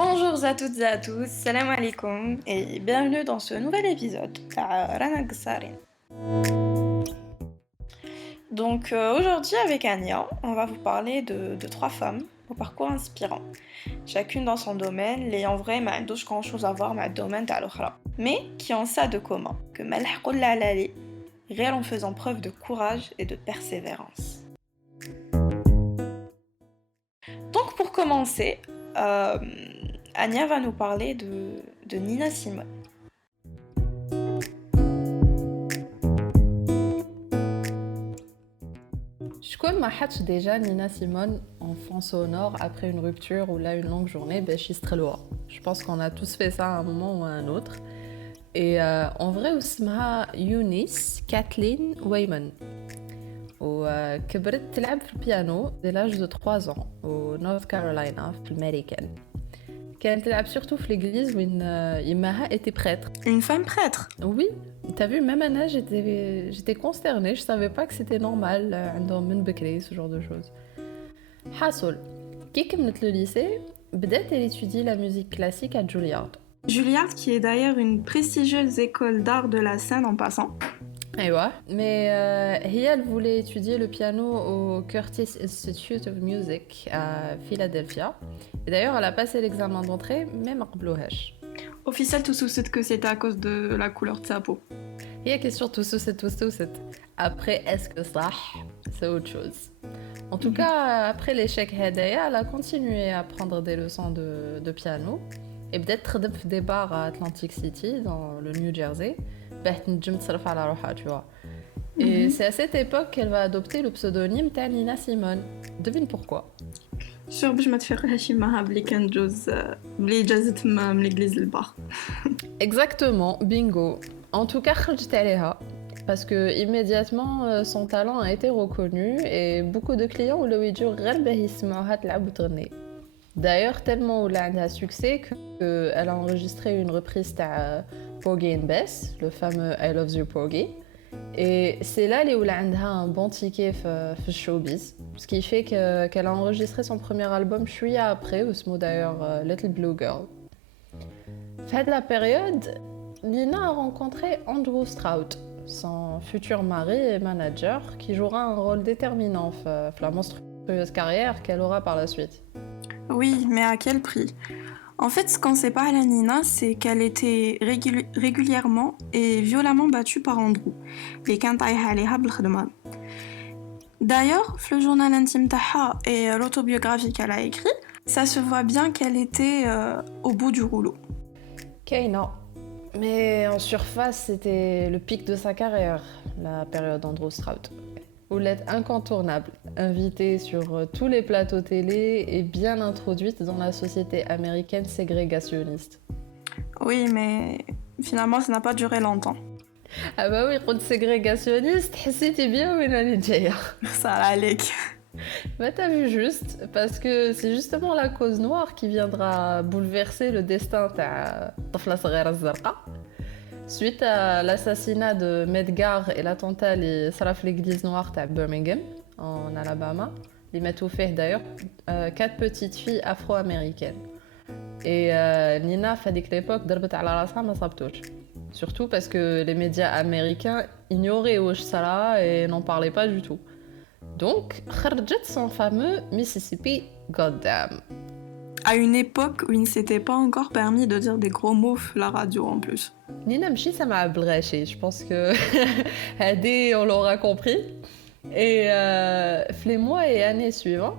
Bonjour à toutes et à tous, salam alaikum et bienvenue dans ce nouvel épisode de Rana Gsarin. Donc aujourd'hui avec Anya, on va vous parler de trois femmes au parcours inspirant. Chacune dans son domaine, les en vrai ما عندوش grand chose à voir avec le domaine تاع l'autre, mais qui ont ça de commun, que ما لحقوا للعلالي غير en faisant preuve de courage et de persévérance. Donc pour commencer, Anya va nous parler de Nina Simone. شكون ما حطش déjà Nina Simone en fond sonore après une rupture ou là une longue journée باش يستغلوها. Je pense qu'on a tous fait ça à un moment ou à un autre. Et en vrai اسمها Eunice Kathleen Wayman. وكبرت تلعب في البيانو dès l'âge de 3 ans au North Carolina في الأمريكان. كانت تلعب surtout في l'église où يماها était prêtre. Une femme prêtre? Oui, t'as vu, même à l'âge, j'étais consternée, je savais pas que c'était normal, عندهم من بكري, ce genre de choses. حاصل, كي كملت le lycée, بدأت elle étudie la musique classique à Juilliard. Juilliard qui est d'ailleurs une prestigieuse école d'art de la scène en passant. ايوه, mais elle voulait étudier le piano au Curtis Institute of Music à Philadelphia. Et d'ailleurs, elle a passé l'examen d'entrée, mais ما قبلوهاش. Officiel tout sous que c'était à cause de la couleur de sa peau. هي question tout sous. Après, est-ce que ça, c'est autre chose. En tout cas, après l'échec هدايا, elle a continué à prendre des leçons de piano et peut-être تخدم في des bars à Atlantic City dans le New Jersey. Tu vois. Et c'est à cette époque qu'elle va adopter le pseudonyme Nina Simone. Devine pourquoi. Sûr باش ما تفرقهاش معها بلي كان جوز بلي جازت من l'église للبار. Exactement, bingo. En tout cas, خرجت عليها parce que immédiatement son talent a été reconnu et beaucoup de clients ولاو يجيو غير باه يسمعوها تلعب وتغني. D'ailleurs, tellement où elle a succès qu'elle a enregistré une reprise de Porgy and Bess, le fameux I Love You Porgy. Et c'est là où elle a un bon ticket dans le showbiz. Ce qui fait qu'elle a enregistré son premier album chouïa après, ou ce mot d'ailleurs Little Blue Girl. Fin de la période, Nina a rencontré Andrew Stroud, son futur mari et manager, qui jouera un rôle déterminant dans la monstrueuse carrière qu'elle aura par la suite. Oui, mais à quel prix? En fait, ce qu'on sait pas à la Nina, c'est qu'elle était régulièrement et violemment battue par Andrew. Et quand D'ailleurs, le journal intime Taha et l'autobiographie qu'elle a écrit, ça se voit bien qu'elle était au bout du rouleau. Non. Mais en surface, c'était le pic de sa carrière, la période d'Andrew Stroud. Où l'être incontournable, invitée sur tous les plateaux télé et bien introduite dans la société américaine ségrégationniste. Oui, mais finalement, ça n'a pas duré longtemps. Ah bah oui, quand ségrégationniste, c'était bien où il en est. Ça allait. Bah t'as vu juste, parce que c'est justement la cause noire qui viendra bouleverser le destin de طفلة صغيرة الزرقاء. Suite à l'assassinat de Medgar et l'attentat اللي صرا في l'église noire de Birmingham, en Alabama, ils mettent au fait d'ailleurs 4 petites filles afro-américaines. Et Nina, à l'époque, ضربت على راسها ما صابتوش. Surtout parce que les médias américains ignoraient Ouach Sara et n'en parlaient pas du tout. Donc, خرجت son fameux Mississippi Goddamn. À une époque où il ne s'était pas encore permis de dire des gros mots à la radio en plus. Nina Mchi, ça m'a abrégé. Je pense que Hadé, on l'aura compris. Et les mois et années suivants,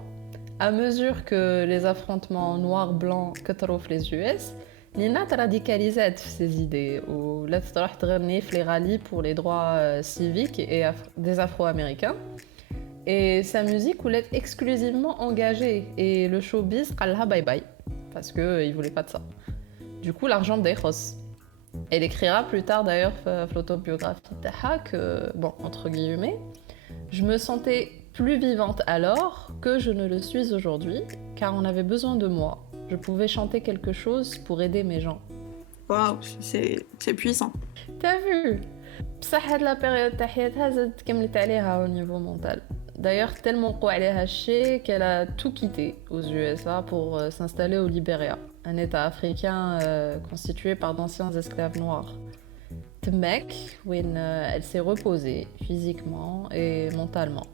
à mesure que les affrontements noirs-blancs كتروا les US, Nina a radicalisé ses idées. Ou là, tu as les rallyes pour les droits civiques et des Afro-Américains. Et sa musique voulait être exclusivement engagée. Et le showbiz, قالها bye bye. Parce qu'il ne voulait pas de ça. Du coup, l'argent dérosse. Elle écrira plus tard d'ailleurs dans l'autobiographie Taha que, bon, entre guillemets, je me sentais plus vivante alors que je ne le suis aujourd'hui, car on avait besoin de moi. Je pouvais chanter quelque chose pour aider mes gens. Waouh, c'est puissant. T'as vu? بصح هاد la période تاع حياتها زادت كملت عليها au niveau mental. D'ailleurs, tellement quoi elle est hachée qu'elle a tout quitté aux USA pour s'installer au Libéria, un état africain constitué par d'anciens esclaves noirs. Tmek, où elle s'est reposée physiquement et mentalement.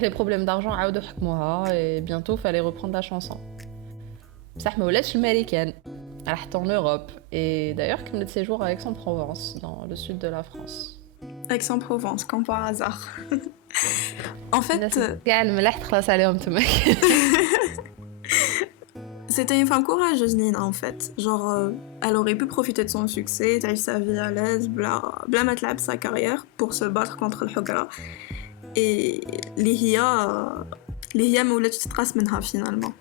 Les problèmes d'argent عاودوا حكموها et bientôt fallait reprendre la chanson. بصح ما ولاتش américaine. Elle est en Europe et d'ailleurs كملت ses jours à Aix-en-Provence, dans le sud de la France. Aix-en-Provence, comme par hasard. En fait, كاع الملاح تخلص عليهم تماك. c'était une femme courageuse, Nina, en fait. Genre, elle aurait pu profiter de son succès, تعيش sa vie à l'aise, بلا ما تلعب sa carrière pour se battre contre الحقرة. Et اللي هي ما ولاتش تتقاس منها finalement.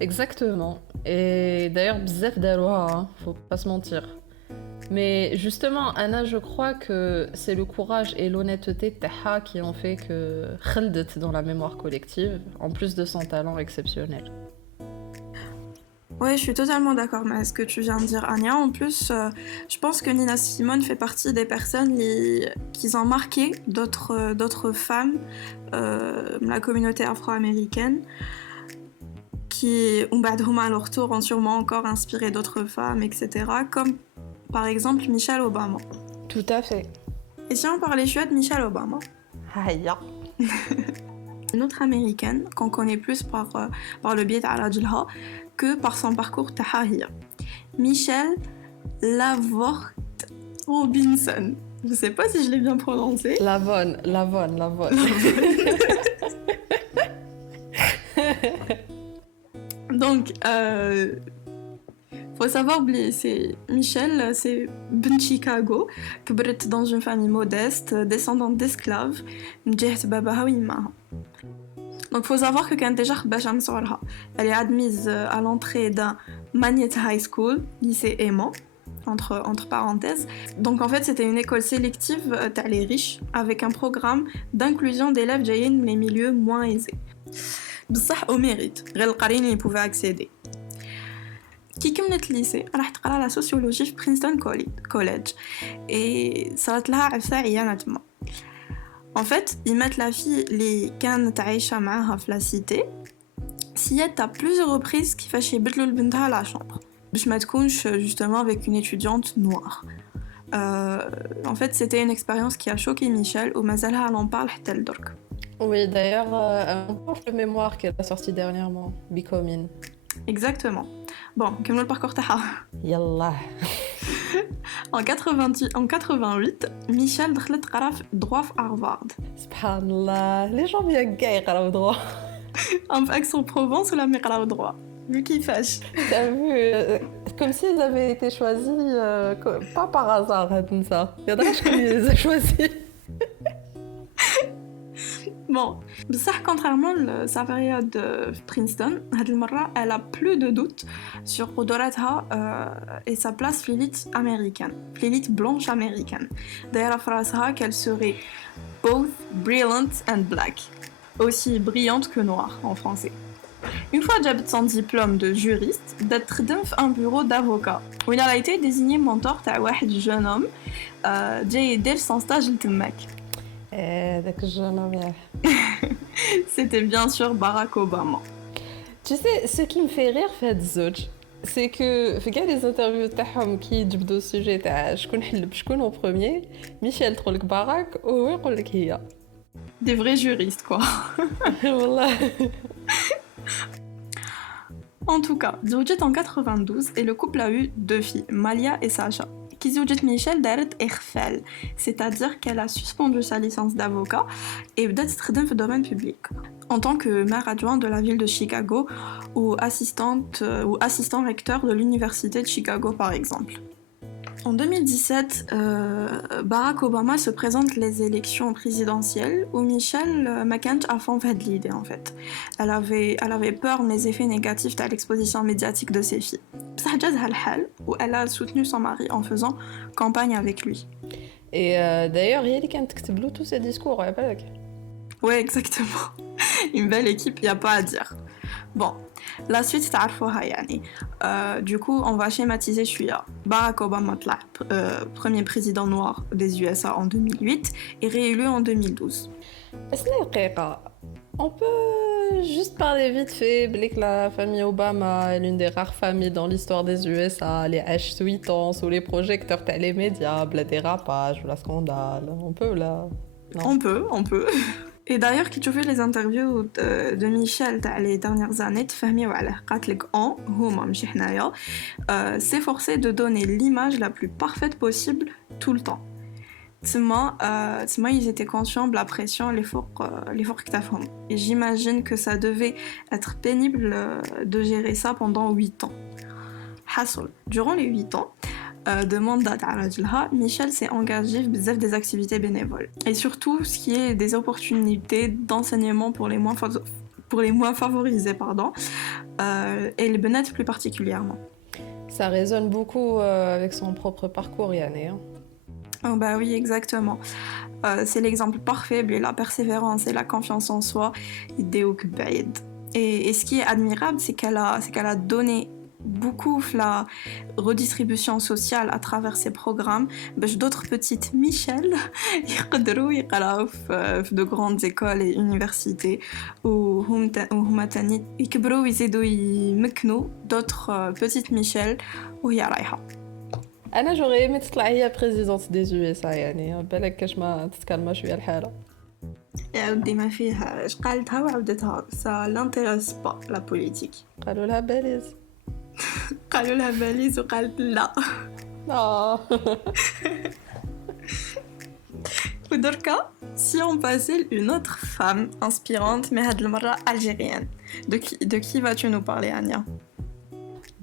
Exactement. Et d'ailleurs, bzaf darouha, faut pas se mentir. Mais justement, Anna, je crois que c'est le courage et l'honnêteté de Taha qui ont fait que Khaldet dans la mémoire collective, en plus de son talent exceptionnel. Ouais, je suis totalement d'accord avec ce que tu viens de dire, Anya. En plus, je pense que Nina Simone fait partie des personnes qui ont marqué d'autres femmes, la communauté afro-américaine, qui, à leur tour, ont sûrement encore inspiré d'autres femmes, etc. Comme par exemple Michelle Obama. Tout à fait. Et si on parlait chouette de Michelle Obama, une autre américaine qu'on connaît plus par le biais d'Aladjilha que par son parcours tahahia. Michelle Lavort Robinson. Je sais pas si je l'ai bien prononcé. Lavonne. Donc, faut savoir, c'est Michelle, c'est Ben Chicago, qui dans une famille modeste, descendante d'esclaves, مجهت باباها ويماها. Donc, faut savoir que quand déjà elle est admise à l'entrée d'un Magnet High School, lycée aimant, entre parenthèses. Donc, en fait, c'était une école sélective t'as les riches, avec un programme d'inclusion d'élèves جايين من les milieux moins aisés. بصح au mérite, غير القارين اللي pouvaient accéder. كي كملت الليسي راح تقرا لا سوسيولوجي في برينستون كوليدج et صارت لها عفسه عيانه تما. En fait, ils mettent la fille اللي كانت عايشه معاها في لا سيتي سيات à plusieurs reprises كيفاش يبدلوا لبنتها لا شامبر باش ما تكونش justement avec une étudiante noire. En fait, c'était une expérience qui a choqué Michelle ou mazalha elle en parle حتى لدرك. Oui, d'ailleurs, un prof de mémoire qu'elle a sorti dernièrement, Becoming. Exactement. Bon, comme le parcours taha. Yallah. En 88, Michelle دخلت قرا droit à Harvard. Subhanallah, les gens bien gays يقراو droit. En Aix-en-Provence ou la ميقراو droit. Vu qu'ils fâchent. T'as vu, comme s'ils avaient été choisis, pas par hasard, ça. Il y en a qui les a choisis. Bon, ça, contrairement à sa période de Princeton, elle a plus de doutes sur Odoratha et sa place l'élite américaine, l'élite blanche américaine. D'ailleurs, la phrase qu'elle serait both brilliant and black, aussi brillante que noire en français. Une fois déjà son diplôme de juriste, d'être dans un bureau d'avocat, où il a été désigné mentor d'un jeune homme, j'ai aidé son stage de mec. C'était bien sûr Barack Obama. Tu sais, ce qui me fait rire fait c'est que regarde les interviews تاعهم qui جبدوا السوجي تاع شكون en premier, Michel تقولك Barack ou يقولك هي. Des vrais juristes quoi. Wallah. En tout cas, زوجت en 92 et le couple a eu 2 filles, Malia et Sacha. Qui زوجت Michel دارت إخفال, c'est-à-dire qu'elle a suspendu sa licence d'avocat et بدأت تخدم في الdomaine public en tant que maire adjoint de la ville de Chicago ou assistant recteur de l'université de Chicago par exemple. En 2017, Barack Obama se présente les élections présidentielles où Michelle McCann a fait l'idée en fait. Elle avait peur des effets négatifs de l'exposition médiatique de ses filles. Où elle a soutenu son mari en faisant campagne avec lui. Et d'ailleurs, il y a qui a tous ces discours, ouais, exactement. Une belle équipe, il n'y a pas à dire. Bon, la suite تعرفوها يعني. Du coup, on va schématiser شوية. Barack Obama طلع premier président noir des USA en 2008 et réélu en 2012. بس دقيقة. On peut juste parler vite fait, que la famille Obama est l'une des rares familles dans l'histoire des USA, les H-tweetants sous les projecteurs les médias, le dérapage ou la scandale. On peut là. Non. On peut. Et d'ailleurs, quand tu fais les interviews de Michel les dernières années, tu fais s'efforcer de donner l'image la plus parfaite possible tout le temps. Tima, ils étaient conscients de la pression, l'effort que t'as fait. Et j'imagine que ça devait être pénible de gérer ça pendant 8 ans. Hassol. Durant les 8 ans de mandat à Michel s'est engagé dans des activités bénévoles. Et surtout, ce qui est des opportunités d'enseignement pour les moins favorisés, et les benettes plus particulièrement. Ça résonne beaucoup avec son propre parcours, Yann. Oh bah oui, exactement. C'est l'exemple parfait de la persévérance et la confiance en soi. Et ce qui est admirable, c'est qu'elle a donné beaucoup la redistribution sociale à travers ses programmes. D'autres petites Michel يقدروا يقراو في de grandes écoles et universités وهما تاني يكبروا ويزيدوا يمكنوا d'autres petites Michel وهي رايحة. انا j'aurais aimé تطلع هي présidente des USA يعني بالك كاش ما تتكلم شويه الحاله. يا ودي ما فيها اش قالتها وعاودتها ça l'intéresse pas la politique. قالوا لها باليز. قالوا لها باليز وقالت لا. ودركا si on passait une autre femme inspirante mais هاد المرة algérienne. De qui vas-tu nous parler, Ania?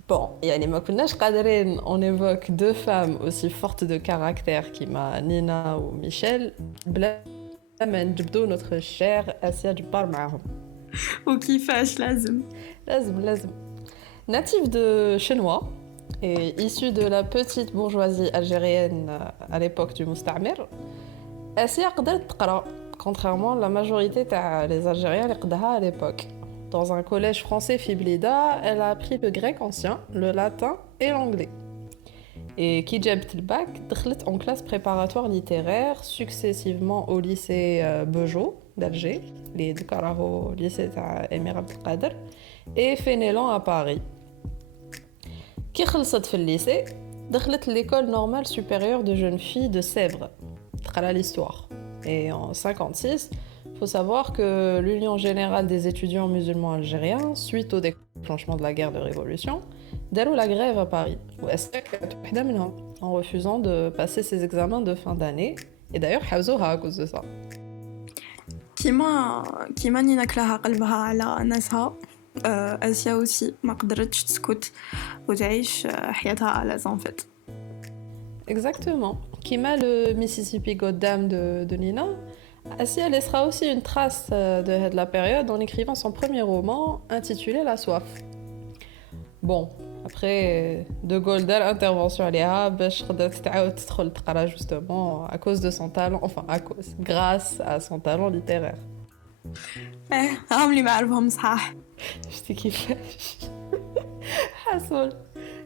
Bon, يعني ما كناش قادرين on évoque deux femmes aussi fortes de caractère qui m'a Nina ou Michel بلا ما نجبدو notre chère Assia Djebbar معاهم. وكيفاش لازم Native de chinois et issue de la petite bourgeoisie algérienne à l'époque du Moustamir, Assia قدرت تقرا contrairement à la majorité des Algériens اللي قداها à l'époque. Dans un collège français Fiblida, elle a appris le grec ancien, le latin et l'anglais. Et qui جابت الباك دخلت en classe préparatoire littéraire successivement au lycée Bejo d'Alger, les au lycée Émir Abdelkader, et Fénélan à Paris. Qui خلصت في lycée, دخلت l'école normale supérieure de jeunes filles de Sèvres, تقرا l'histoire. Et en 56, il faut savoir que l'Union générale des étudiants musulmans algériens, suite au déclenchement de la guerre de révolution, داروا la grève à Paris, en refusant de passer ses examens de fin d'année. Et d'ailleurs, حوزوها à cause de ça. كيما نينا كلاها قلبها على ناسها آسيا aussi ما قدرتش تسكت وتعيش حياتها à l'aise en fait. Exactement. Kima, le Mississippi Goddam de Nina, Assia laissera aussi une trace de la période en écrivant son premier roman intitulé La Soif. Bon, après, De Gaulle a l'intervention à l'EA, justement à cause de son talent, enfin grâce à son talent littéraire. عاملي معرفهم صحاح. شتي كيفاش حصل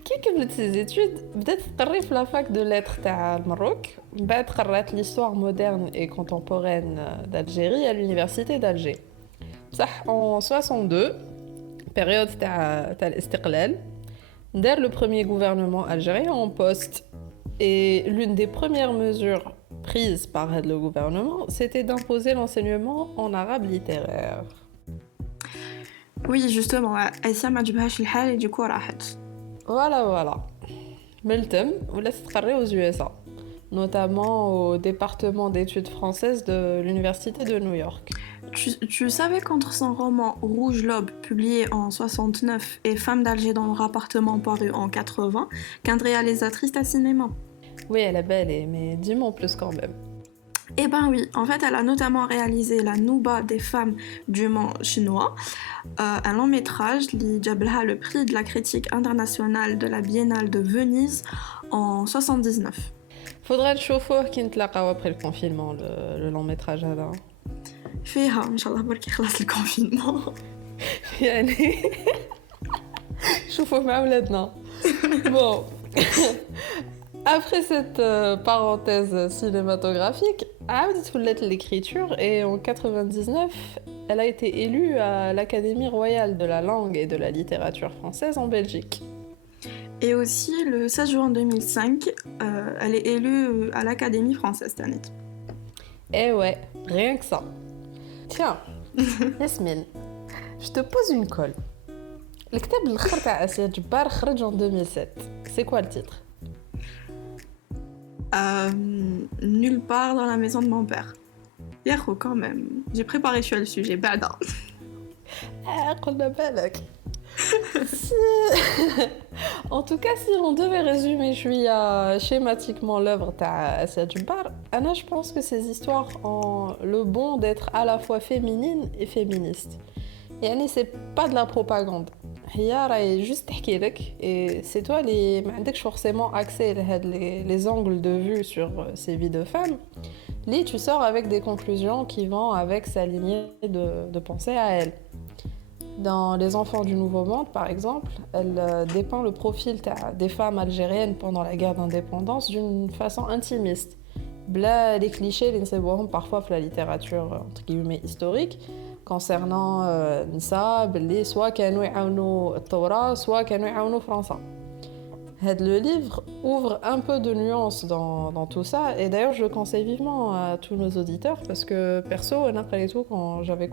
كي كملت ses études بدات تقري في la fac de lettres تاع المروك من بعد قرات l'histoire moderne et contemporaine d'Algérie à l'université d'Alger. بصح en 62 période تاع الاستقلال دار le premier gouvernement algérien en poste et l'une des premières mesures prises par le gouvernement c'était d'imposer l'enseignement en arabe littéraire. Oui, justement, Aïssa ما جبهاش الحال et du coup راحت. Voilà. Meltem, vous laissez travailler aux USA, notamment au département d'études françaises de l'université de New York. Tu savais qu'entre son roman Rouge Lobe, publié en 69, et Femme d'Alger dans leur appartement, paru en 80, qu'une réalisatrice de cinéma. Oui, elle est belle, mais dis-moi en plus quand même. Eh ben oui, en fait, elle a notamment réalisé La Nouba des femmes du Mans chinois, un long métrage qui a le prix de la critique internationale de la Biennale de Venise en 79. Faudrait le chauffeur qui ne l'a après le confinement, le long métrage là. فيها ان شاء الله بركي خلاص الكونفينمون. يعني شوفوا مع ولادنا. Bon, après cette parenthèse cinématographique, عاودت ولات l'écriture et en 99, elle a été élue à l'Académie royale de la langue et de la littérature française en Belgique. Et aussi, le 16 juin 2005, elle est élue à l'Académie française cette année. Eh ouais, rien que ça. Tiens, Yasmine, je te pose une colle. الكتاب الأخر تاع آسيا جبار خرج en 2007. C'est quoi le titre? Nulle part dans la maison de mon père. Yahoo, quand même. J'ai préparé sur le sujet. Bada. قلنا بالك. En tout cas, si on devait résumer schématiquement l'œuvre تاع آسيا جبار, Anna, je pense que ces histoires ont le bon d'être à la fois féminines et féministes. يعني c'est pas de la propagande. هي راهي juste تحكي لك et c'est toi اللي ما عندكش forcément accès لهاد les angles de vue sur ces vies de femmes. Li, tu sors avec des conclusions qui vont avec sa lignée de pensée à elle. Dans Les Enfants du Nouveau Monde, par exemple, elle dépeint le profil des femmes algériennes pendant la guerre d'indépendance d'une façon intimiste. Bla les clichés, les nsebuhom parfois dans la littérature entre guillemets historique concernant Nissa, les soit كانوا يعاونوا الثورة, soit كانوا يعاونوا فرنسا. Le livre ouvre un peu de nuances dans tout ça, et d'ailleurs je le conseille vivement à tous nos auditeurs parce que perso, après tout, quand j'avais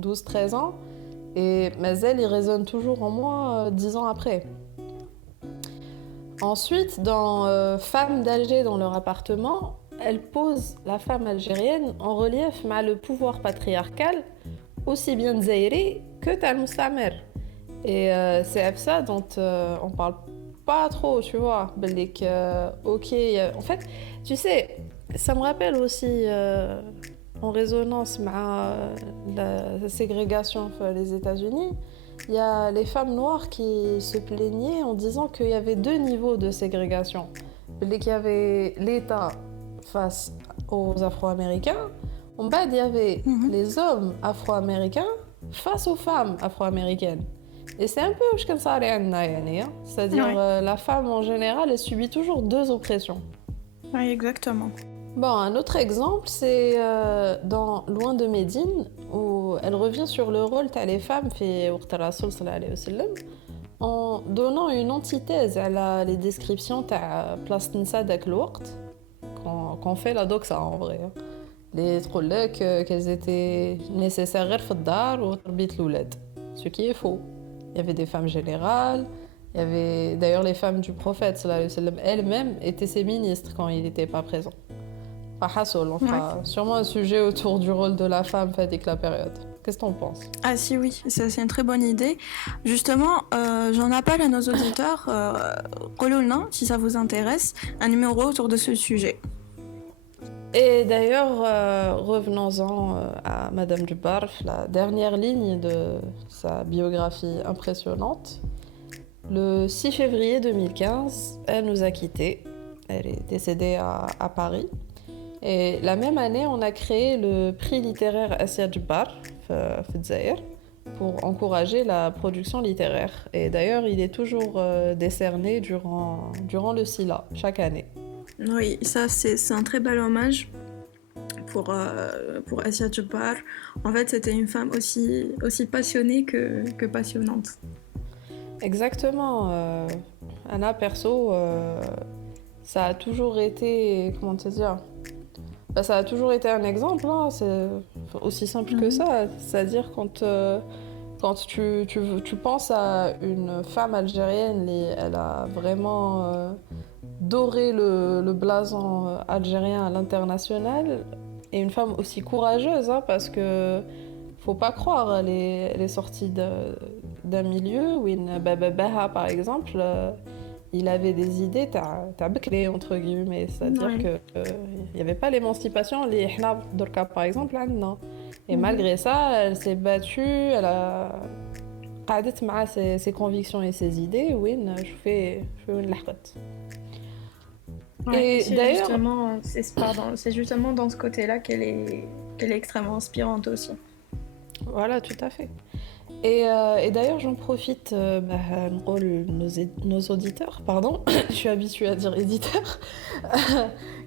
12-13 ans, et Mazel il résonne toujours en moi 10 ans après. Ensuite, dans Femmes d'Alger dans leur appartement, elle pose la femme algérienne en relief avec le pouvoir patriarcal, aussi bien Zaïri que Tal Moussamer. Et c'est à ça dont on parle pas trop, tu vois. Ok, en fait, tu sais, ça me rappelle aussi, en résonance avec la ségrégation les États-Unis, il y a les femmes noires qui se plaignaient en disant qu'il y avait 2 niveaux de ségrégation. Qu'il y avait l'État face aux Afro-Américains, en bas il y avait les hommes afro-américains face aux femmes afro-américaines. Et c'est un peu comme ça, c'est-à-dire la femme en général, elle subit toujours 2 oppressions. Oui, exactement. Bon, un autre exemple, c'est dans Loin de Médine, où elle revient sur le rôle des femmes en donnant une antithèse à les descriptions de place Nsa dak الوقت qu'on fait la doxa en vrai. Les تقول لك qu'elles étaient nécessaires غير في الدار وتربية الأولاد, ce qui est faux. Il y avait des femmes générales, il y avait d'ailleurs les femmes du prophète elles-mêmes étaient ses ministres quand il n'était pas présent. On fera sûrement un sujet autour du rôle de la femme avec la période. Qu'est-ce que t'en penses? Ah si, oui, ça, c'est une très bonne idée. Justement, j'en appelle à nos auditeurs, si ça vous intéresse, un numéro autour de ce sujet. Et d'ailleurs, revenons-en à Madame Djubar, la dernière ligne de sa biographie impressionnante. Le 6 février 2015, elle nous a quittés. Elle est décédée à Paris. Et la même année, on a créé le prix littéraire Assia Djubar pour encourager la production littéraire. Et d'ailleurs, il est toujours décerné durant le SILA, chaque année. Oui, ça c'est un très bel hommage pour Assia Djubar. En fait, c'était une femme aussi passionnée que passionnante. Exactement. Anna, perso, ça a toujours été... Comment te dire ? Ça a toujours été un exemple, hein. C'est aussi simple que ça. C'est-à-dire quand tu penses à une femme algérienne, elle a vraiment doré le blason algérien à l'international, et une femme aussi courageuse, hein, parce que faut pas croire, elle est sortie d'un milieu où Baba Baha, par exemple, il avait des idées tabclées entre guillemets, c'est-à-dire que il n'y avait pas l'émancipation les hnab dorka par exemple non. Et malgré ça, elle s'est battue, elle a قعدت مع ses convictions et ses idées. Oui, je fais une lahqat. Et d'ailleurs, c'est justement dans ce côté-là qu'elle est extrêmement inspirante aussi. Voilà, tout à fait. Et d'ailleurs, j'en profite, nos auditeurs, pardon, je suis habituée à dire éditeurs,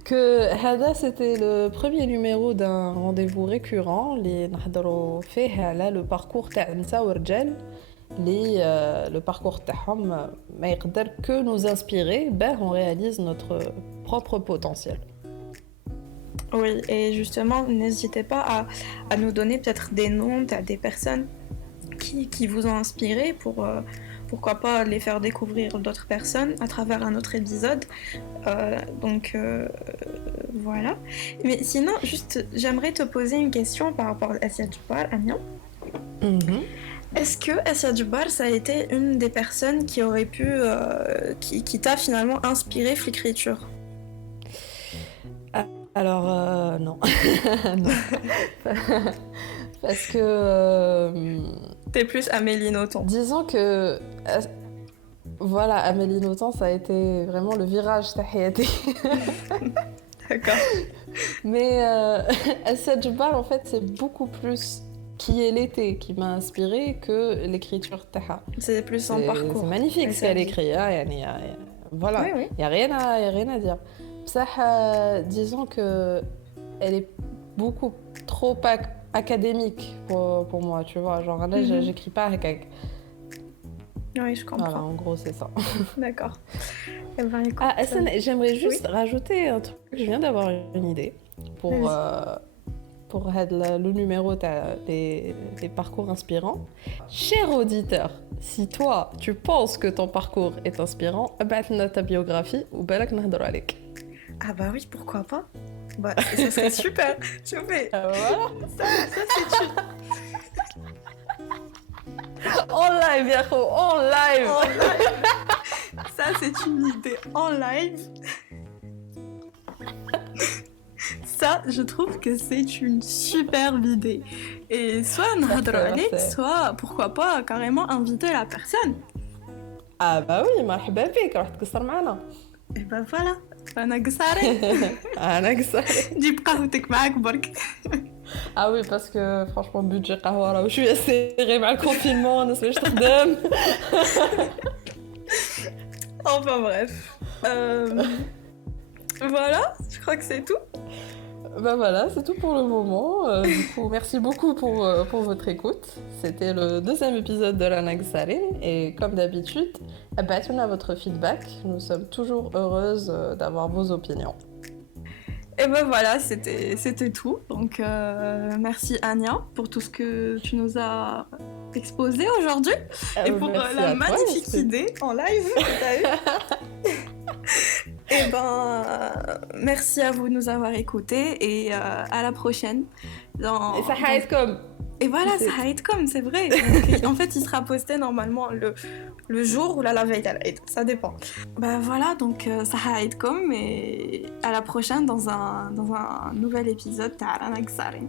que Hada, c'était le premier numéro d'un rendez-vous récurrent, les نحضروا فيه على le parcours تاع النساء والرجال le parcours تاعهم ما يقدر que nous inspirer, on réalise notre propre potentiel. Oui, et justement, n'hésitez pas à nous donner peut-être des noms des personnes qui vous ont inspiré pour pourquoi pas les faire découvrir d'autres personnes à travers un autre épisode. Voilà. Mais sinon, juste, j'aimerais te poser une question par rapport à Assia Djbar, Anya. Est-ce que Assia Djbar, ça a été une des personnes qui aurait pu, qui t'a finalement inspiré l'écriture? Alors, non. Non. Parce que... T'es plus Amélie Nothomb. Disons que... Voilà, Amélie Nothomb, ça a été vraiment le virage tahiyati. D'accord. Mais Assia Djbar, en fait, c'est beaucoup plus qui elle était qui m'a inspirée que l'écriture taha. C'est plus son parcours. C'est magnifique ce qu'elle écrit. Voilà, oui. y a rien à dire. Ça, disons que elle est beaucoup trop académique pour moi, tu vois. Genre là, j'écris pas avec. Oui, je comprends. Voilà, en gros, c'est ça. D'accord. Eh ben, écoute, j'aimerais juste rajouter un truc. Je viens d'avoir une idée pour le numéro des parcours inspirants. Cher auditeur, si toi, tu penses que ton parcours est inspirant, abats-nous ta biographie ou balak nahdor alik. Ah bah oui, pourquoi pas. Bah, ça serait super. Je fais. Voilà. Ça c'est une... En live, Yahoo, en live. Ça, c'est une idée en live. Ça, je trouve que c'est une superbe idée. Et soit Nadralik, soit, pourquoi pas, carrément inviter la personne. Ah bah oui, marhaba bik, راح تقصر معنا. Et ben voilà, أنا قصاري. أنا قصاري. جيب قهوتك معاك برك. Ah oui, parce que franchement, budget قهوة راهو شوية serré مع الconfinement, الناس باش تخدم. Enfin bref. Voilà, je crois que c'est tout. Ben voilà, c'est tout pour le moment. Du coup, merci beaucoup pour votre écoute. C'était le deuxième épisode de la Nagsarin. Et comme d'habitude, battez-nous à votre feedback. Nous sommes toujours heureuses d'avoir vos opinions. Et ben voilà, c'était tout. Donc merci Anya pour tout ce que tu nous as exposé aujourd'hui. Et pour la magnifique idée en live que tu as eue. Et ben, merci à vous de nous avoir écoutés et à la prochaine. Et ça va être comme. Et voilà, ça va être comme, c'est vrai. Donc, en fait, il sera posté normalement le jour ou la veille à l'Aïd, ça dépend. Ben voilà, donc ça va être comme et à la prochaine dans un nouvel épisode de Nagsarin.